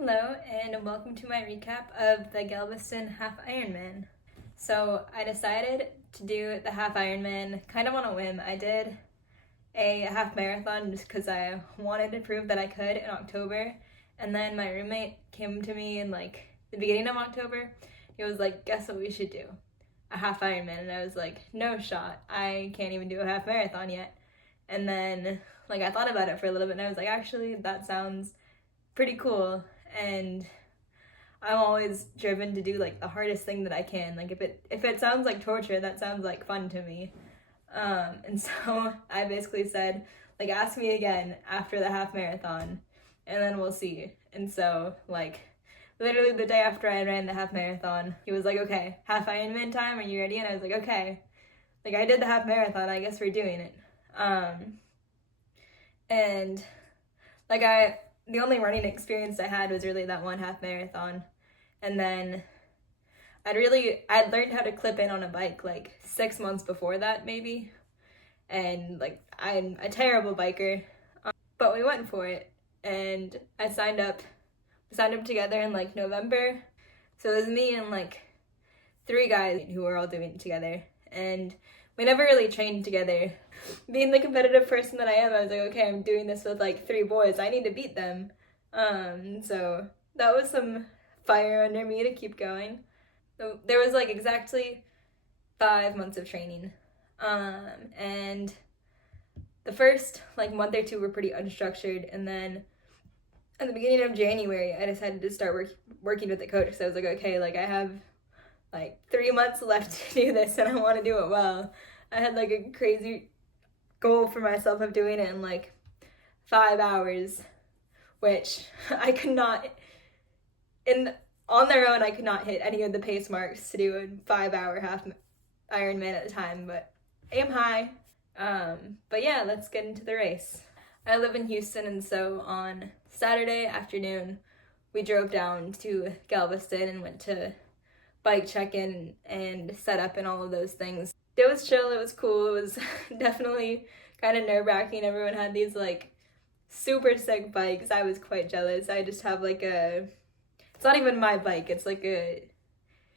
Hello and welcome to my recap of the Galveston half Ironman. So I decided to do the half Ironman kind of on a whim. I did a half marathon just because I wanted to prove that I could in October, and then my roommate came to me in like the beginning of October. He was like, guess what we should do? A half Ironman. And I was like, no shot. I can't even do a half marathon yet. And then I thought about it for a little bit and I was like, actually that sounds pretty cool. And I'm always driven to do like the hardest thing that I can. Like if it sounds like torture, that sounds like fun to me. And so I basically said, like, ask me again after the half marathon and then we'll see. And so literally the day after I ran the half marathon, he was like, okay, half Ironman time, are you ready? And I was like, okay. Like, I did the half marathon, I guess we're doing it. And the only running experience I had was really that one half marathon. And then I'd learned how to clip in on a bike like 6 months before that maybe. And I'm a terrible biker, but we went for it. And we signed up together in November. So it was me and 3 guys who were all doing it together. And we never really trained together. Being the competitive person that I am, I was like, okay, I'm doing this with 3 boys. I need to beat them. So that was some fire under me to keep going. So there was exactly 5 months of training. And the first month or 2 were pretty unstructured. And then at the beginning of January, I decided to start working with the coach. So I was like, okay, I have 3 months left to do this and I want to do it well. I had a crazy goal for myself of doing it in 5 hours, which I could not, on their own, I could not hit any of the pace marks to do a 5-hour half Ironman at the time, but aim high. But yeah, let's get into the race. I live in Houston, and so on Saturday afternoon, we drove down to Galveston and went to bike check-in and set up and all of those things. It was chill, it was cool, it was definitely kind of nerve-wracking. Everyone had these super sick bikes. I was quite jealous. I just have it's not even my bike, it's a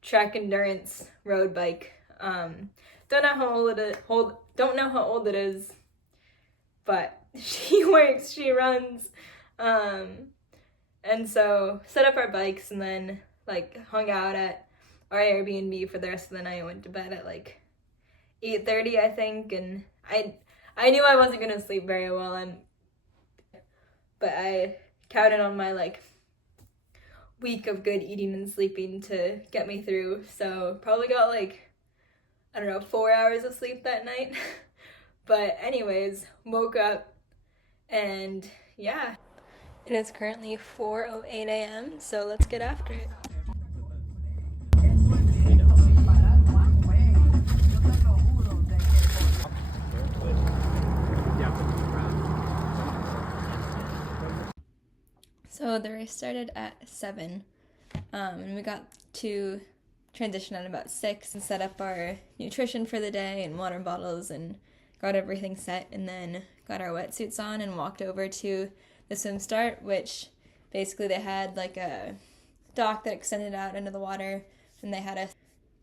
track endurance road bike. Don't know how old it is, but she works, she runs. And so set up our bikes and then hung out at our Airbnb for the rest of the night. Went to bed at 8:30, I think, and I knew I wasn't gonna sleep very well, but I counted on my week of good eating and sleeping to get me through. So probably got 4 hours of sleep that night. But anyways, woke up and yeah. It is currently 4:08 a.m. so let's get after it. So the race started at 7, and we got to transition at about 6 and set up our nutrition for the day and water bottles and got everything set, and then got our wetsuits on and walked over to the swim start, which basically they had a dock that extended out into the water, and they had a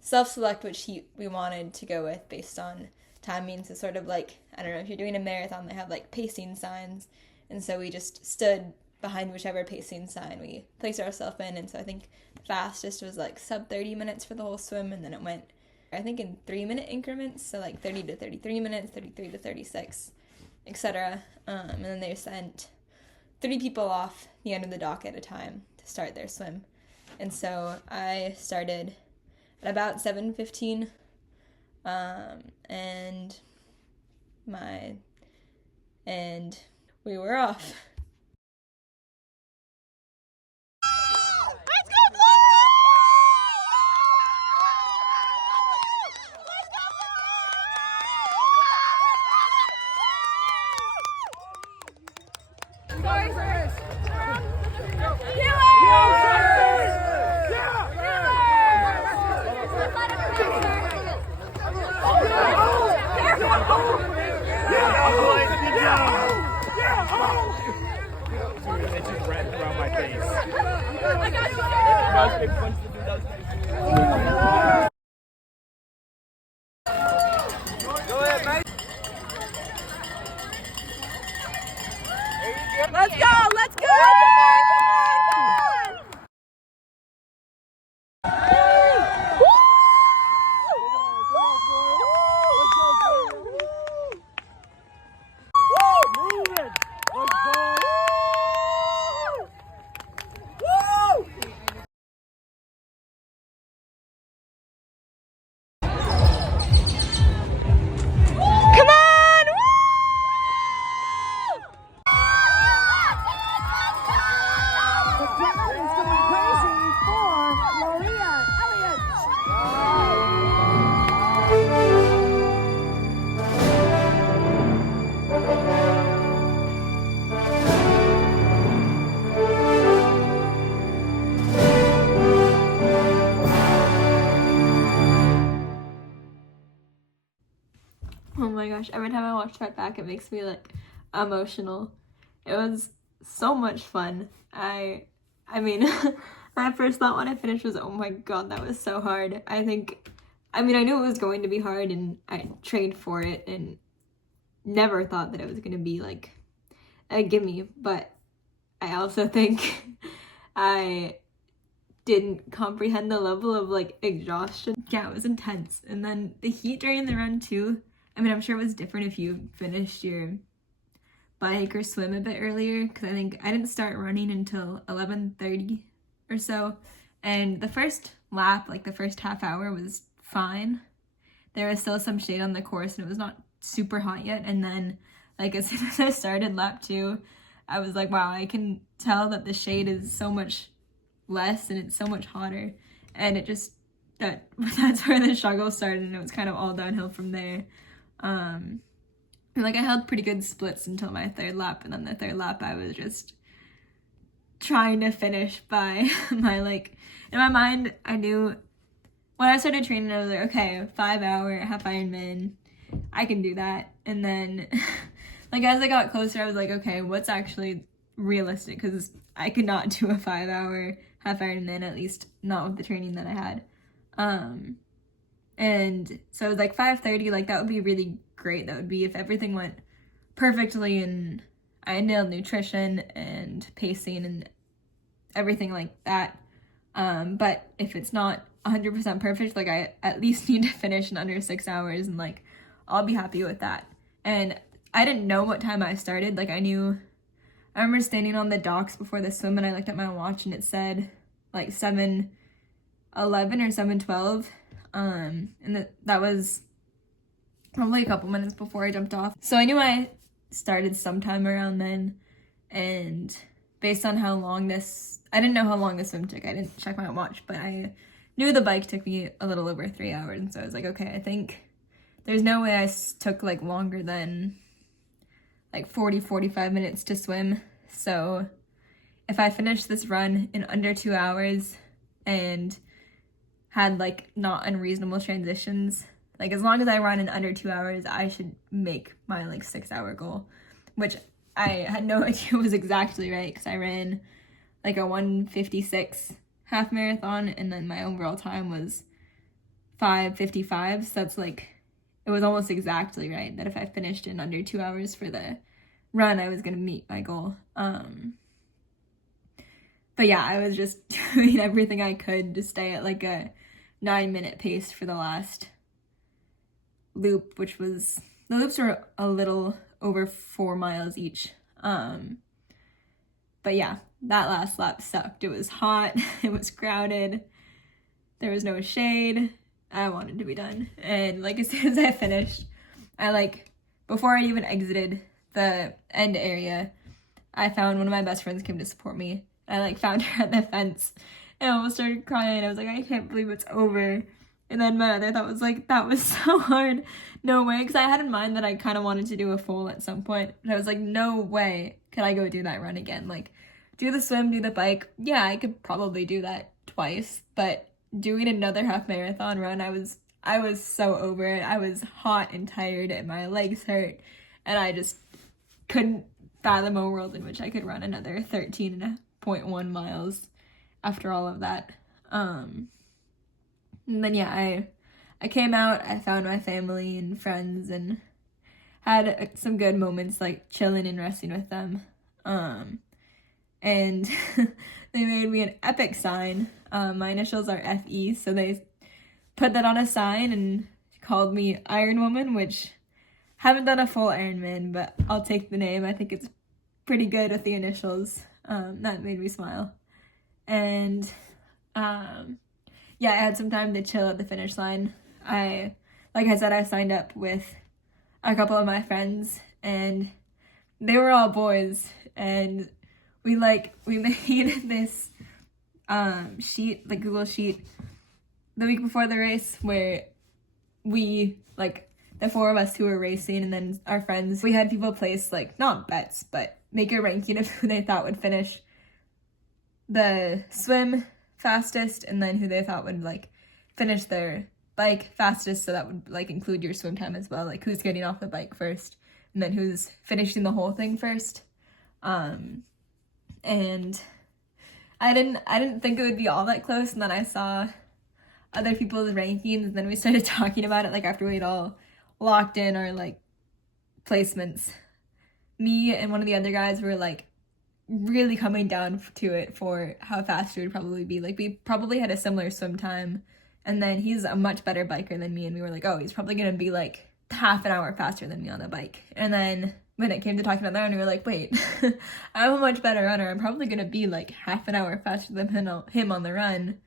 self-select which heat we wanted to go with based on timing. So sort of I don't know, if you're doing a marathon, they have pacing signs, and so we just stood behind whichever pacing sign we placed ourselves in. And so I think the fastest was sub 30 minutes for the whole swim, and then it went I think in 3-minute increments, so 30 to 33 minutes, 33 to 36, etc. And then they sent 3 people off the end of the dock at a time to start their swim. And so I started at about 7:15, and we were off. Yeah! Let's go! Let's go! Oh my gosh, every time I watch that back, it makes me like emotional. It was so much fun. I mean, my first thought when I finished was, oh my god, that was so hard. I knew it was going to be hard and I trained for it and never thought that it was going to be like a gimme, but I also think I didn't comprehend the level of like exhaustion. Yeah, it was intense. And then the heat during the run too. I mean, I'm sure it was different if you finished your bike or swim a bit earlier, because I think I didn't start running until 11:30 or so. And the first lap, like the first half hour, was fine. There was still some shade on the course and it was not super hot yet. And then, like, as soon as I started lap 2, I was like, wow, I can tell that the shade is so much less and it's so much hotter. And it just, that's where the struggle started, and it was kind of all downhill from there. Like I held pretty good splits until my third lap, and then the third lap I was just trying to finish by my, like, in my mind I knew when I started training I was like, okay, 5-hour half Ironman, I can do that. And then like as I got closer I was like, okay, what's actually realistic, because I could not do a 5-hour half Ironman, at least not with the training that I had. And so it was like 5:30, like that would be really great. That would be if everything went perfectly and I nailed nutrition and pacing and everything like that. But if it's not 100% perfect, like I at least need to finish in under 6 hours, and like I'll be happy with that. And I didn't know what time I started. Like I remember standing on the docks before the swim and I looked at my watch and it said like 7:11 or 7:12. And that was probably a couple minutes before I jumped off. So I knew I started sometime around then, and based on how long I didn't know how long the swim took. I didn't check my watch, but I knew the bike took me a little over 3 hours, and so I was like, okay, I think there's no way I took like longer than like 45 minutes to swim. So if I finish this run in under 2 hours and had like not unreasonable transitions, like as long as I run in under 2 hours, I should make my like 6-hour goal, which I had no idea was exactly right, because I ran like a 1:56 half marathon and then my overall time was 5:55. So that's like, it was almost exactly right that if I finished in under 2 hours for the run, I was gonna meet my goal. But yeah, I was just doing everything I could to stay at like a 9-minute pace for the last loop, which was, the loops were a little over 4 miles each. But yeah, that last lap sucked. It was hot, it was crowded, there was no shade. I wanted to be done. And like as soon as I finished, before I even exited the end area, I found one of my best friends came to support me. I found her at the fence and I almost started crying. I was like, I can't believe it's over. And then my other thought was like, that was so hard. No way. Because I had in mind that I kind of wanted to do a full at some point. And I was like, no way could I go do that run again. Like, do the swim, do the bike. Yeah, I could probably do that twice. But doing another half marathon run, I was so over it. I was hot and tired and my legs hurt. And I just couldn't fathom a world in which I could run another 13.1 miles after all of that. And then yeah, I came out, I found my family and friends and had some good moments like chilling and resting with them. And they made me an epic sign. My initials are FE, so they put that on a sign and called me Iron Woman, which haven't done a full Ironman, but I'll take the name. I think it's pretty good with the initials. That made me smile. And yeah, I had some time to chill at the finish line. Like I said, I signed up with a couple of my friends, and they were all boys, and we made this sheet, like Google sheet, the week before the race, where we, like, the four of us who were racing and then our friends, we had people place, like, not bets, but make a ranking of who they thought would finish the swim fastest, and then who they thought would, like, finish their bike fastest, so that would, like, include your swim time as well, like, who's getting off the bike first, and then who's finishing the whole thing first. And I didn't think it would be all that close, and then I saw other people's rankings, and then we started talking about it, like, after we'd all locked in our, like, placements. Me and one of the other guys were, like, really coming down to it for how fast we would probably be. Like, we probably had a similar swim time, and then he's a much better biker than me, and we were like, oh, he's probably gonna be, like, half an hour faster than me on the bike. And then when it came to talking about that, we were like, wait, I'm a much better runner. I'm probably gonna be, like, half an hour faster than him on the run.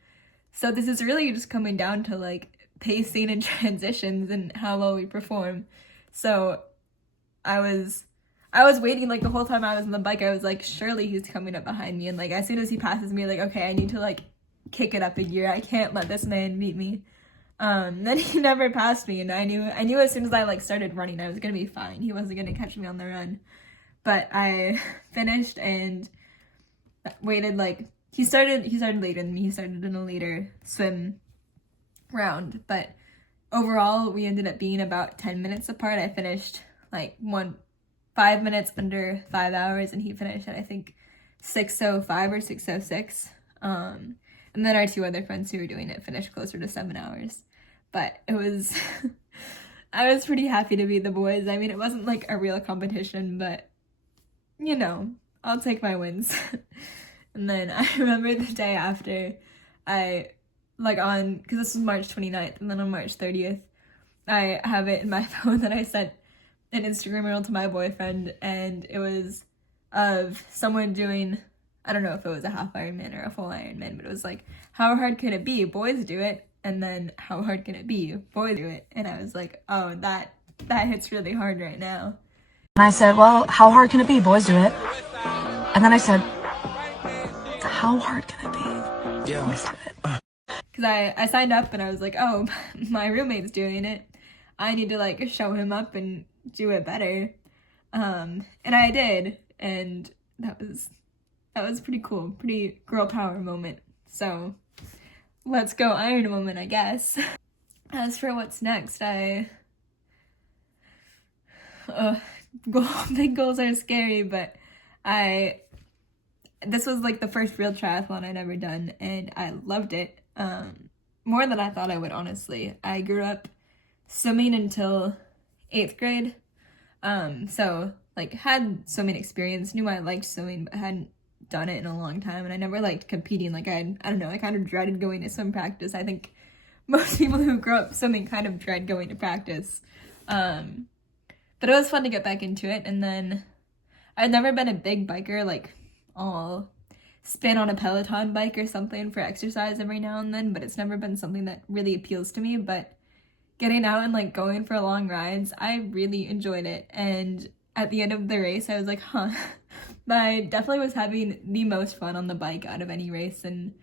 So this is really just coming down to, like, pacing and transitions and how well we perform. So I was waiting, like, the whole time I was on the bike. I was like, surely he's coming up behind me. And, like, as soon as he passes me, like, okay, I need to, like, kick it up a gear. I can't let this man beat me. Then he never passed me, and I knew as soon as I, like, started running, I was gonna be fine. He wasn't gonna catch me on the run. But I finished and waited, like, he started later than me. He started in a later swim round, but overall we ended up being about 10 minutes apart. I finished, like, 5 minutes under 5 hours, and he finished at, I think, 6:05 or 6:06. And then our two other friends who were doing it finished closer to 7 hours. But it was, I was pretty happy to beat the boys. I mean, it wasn't, like, a real competition, but, you know, I'll take my wins. And then I remember the day after, because this was March 29th, and then on March 30th, I have it in my phone that I sent an Instagram reel to my boyfriend, and it was of someone doing, I don't know if it was a half Ironman or a full Ironman, but it was like, how hard can it be? Boys do it. And then, how hard can it be? Boys do it. And I was like, oh, that hits really hard right now. And I said, well, how hard can it be? Boys do it. And then I said, how hard can it be? Boys do it. Because I signed up and I was like, oh, my roommate's doing it. I need to, like, show him up and do it better. And I did. And that was pretty cool. Pretty girl power moment. So let's go Iron Woman, I guess. As for what's next, big goals are scary, but this was, like, the first real triathlon I'd ever done, and I loved it. More than I thought I would, honestly. I grew up swimming until 8th grade, so, like, had swimming experience, knew I liked swimming, but hadn't done it in a long time, and I never liked competing. Like, I don't know, I kind of dreaded going to swim practice. I think most people who grow up swimming kind of dread going to practice. But it was fun to get back into it, and then I'd never been a big biker. Like, I'll spin on a Peloton bike or something for exercise every now and then, but it's never been something that really appeals to me. But getting out and, like, going for long rides, I really enjoyed it, and at the end of the race, I was like, huh, I definitely was having the most fun on the bike out of any race, and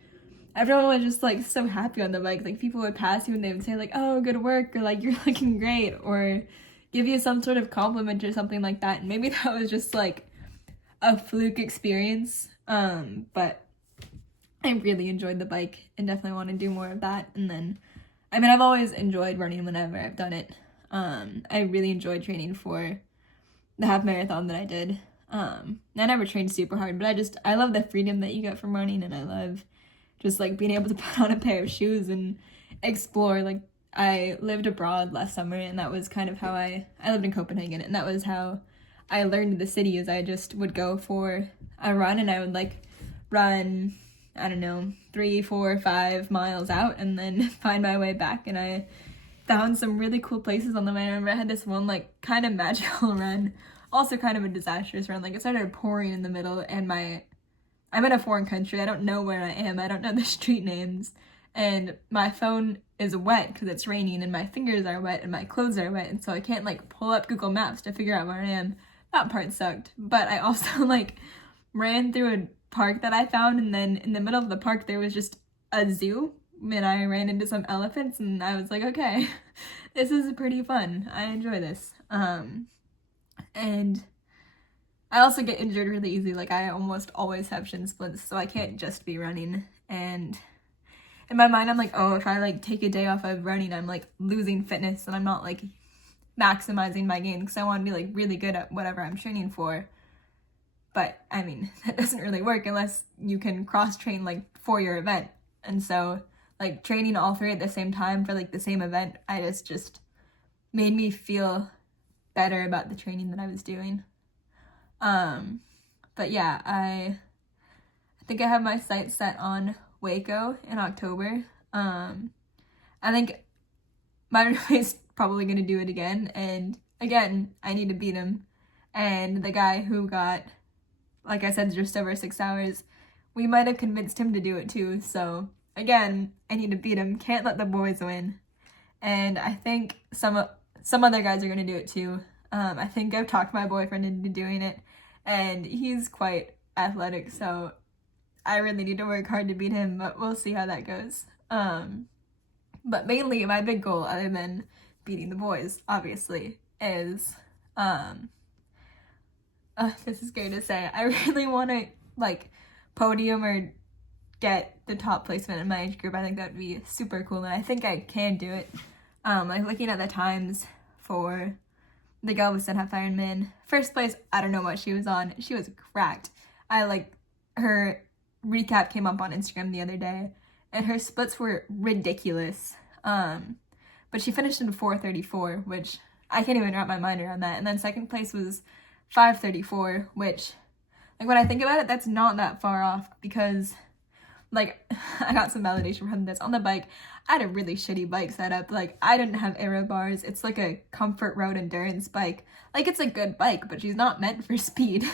everyone was just, like, so happy on the bike. Like, people would pass you and they would say, like, oh, good work, or, like, you're looking great, or give you some sort of compliment or something like that. And maybe that was just, like, a fluke experience, but I really enjoyed the bike and definitely want to do more of that. And then, I mean, I've always enjoyed running whenever I've done it. I really enjoyed training for the half marathon that I did. I never trained super hard, but I love the freedom that you get from running, and I love just like being able to put on a pair of shoes and explore. Like I lived abroad last summer, and that was kind of how I lived in Copenhagen, and that was how I learned the city. Is I just would go for a run, and I would like run, I don't know, 3, 4, 5 miles out and then find my way back. And I found some really cool places on the way. I remember I had this one like kind of magical run, also kind of a disastrous run. Like it started pouring in the middle, and I'm in a foreign country. I don't know where I am. I don't know the street names, and my phone is wet because it's raining, and my fingers are wet and my clothes are wet, and so I can't like pull up Google Maps to figure out where I am. That part sucked. But I also like ran through a park that I found, and then in the middle of the park there was just a zoo, and I ran into some elephants, and I was like, okay, this is pretty fun. I enjoy this. And I also get injured really easy. Like I almost always have shin splints, so I can't just be running. And in my mind I'm like, oh, if I like take a day off of running, I'm like losing fitness, and I'm not like maximizing my gains, because I want to be like really good at whatever I'm training for. But I mean, that doesn't really work unless you can cross train like for your event. And so like training all 3 at the same time for like the same event, I just made me feel better about the training that I was doing. But yeah, I think I have my sights set on Waco in October. I think my roommate's probably gonna do it again, and again, I need to beat him. And the guy who got, like I said, just over 6 hours, we might have convinced him to do it too. So again, I need to beat him. Can't let the boys win. And I think some other guys are gonna do it too. I think I've talked my boyfriend into doing it, and he's quite athletic, so I really need to work hard to beat him, but we'll see how that goes. But mainly my big goal, other than beating the boys, obviously, is, this is scary to say, I really want to, like, podium or get the top placement in my age group. I think that would be super cool, and I think I can do it. Like, looking at the times for the Galveston half Ironman, first place, I don't know what she was on. She was cracked. Her recap came up on Instagram the other day, and her splits were ridiculous. But she finished in 4:34, which I can't even wrap my mind around that. And then second place was 5:34, which, like, when I think about it, that's not that far off, because, like, I got some validation from this. On the bike, I had a really shitty bike setup. Like, I didn't have aero bars. It's like a comfort road endurance bike. Like, it's a good bike, but she's not meant for speed.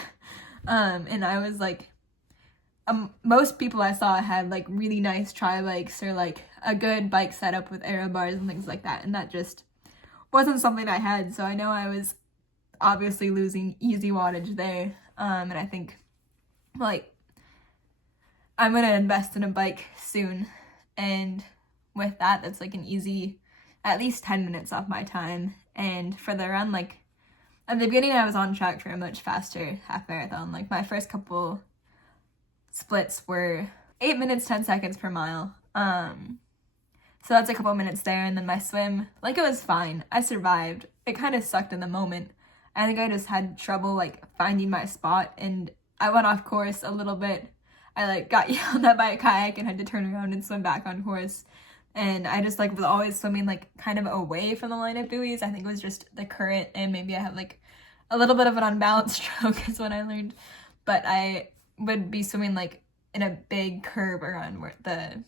And I was like, most people I saw had like really nice tri bikes or like a good bike setup with aero bars and things like that, and that just wasn't something I had. So I know I was obviously losing easy wattage there. And I think like I'm gonna invest in a bike soon, and with that, that's like an easy at least 10 minutes off my time. And for the run, like at the beginning I was on track for a much faster half marathon. Like my first couple splits were 8 minutes 10 seconds per mile, so that's a couple minutes there. And then my swim, like, it was fine. I survived. It kind of sucked in the moment. I think I just had trouble like finding my spot, and I went off course a little bit. I like got yelled at by a kayak and had to turn around and swim back on course, and I just like was always swimming like kind of away from the line of buoys. I think it was just the current, and maybe I have like a little bit of an unbalanced stroke is what I learned. But I would be swimming like in a big curve around where the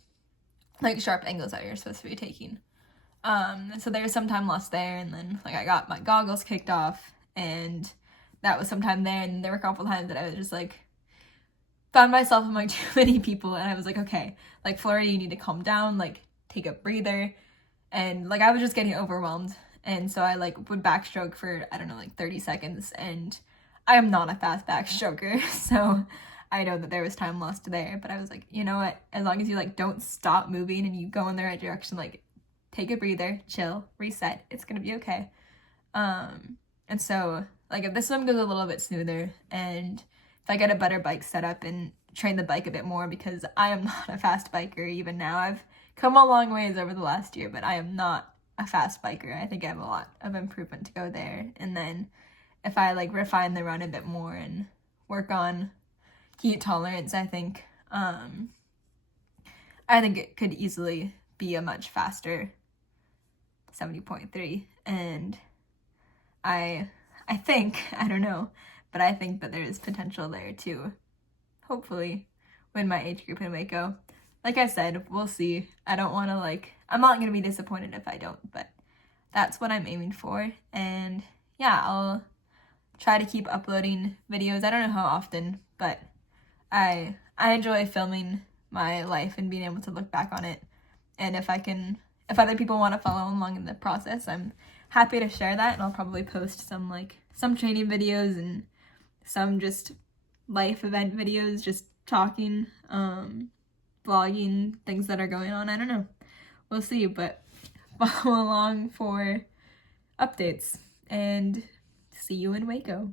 like sharp angles that you're supposed to be taking. So there was some time lost there, and then like I got my goggles kicked off, and that was some time there. And there were a couple times that I was just like found myself among too many people, and I was like, okay, like Florida, you need to calm down, like take a breather. And like I was just getting overwhelmed, and so I like would backstroke for, I don't know, like 30 seconds, and I am not a fast backstroker, so I know that there was time lost there. But I was like, you know what, as long as you like don't stop moving and you go in the right direction, like take a breather, chill, reset, it's gonna be okay. And so like if this swim goes a little bit smoother, and if I get a better bike setup and train the bike a bit more, because I am not a fast biker even now. I've come a long ways over the last year, but I am not a fast biker. I think I have a lot of improvement to go there. And then if I like refine the run a bit more and work on heat tolerance, I think I think it could easily be a much faster 70.3, and I think, I don't know, but I think that there is potential there to hopefully win my age group in Waco. Like I said, we'll see. I don't want to I'm not going to be disappointed if I don't, but that's what I'm aiming for. And yeah, I'll try to keep uploading videos. I don't know how often, but I enjoy filming my life and being able to look back on it. And if other people want to follow along in the process, I'm happy to share that, and I'll probably post some training videos and some just life event videos, just talking, vlogging, things that are going on. I don't know. We'll see, but follow along for updates, and see you in Waco.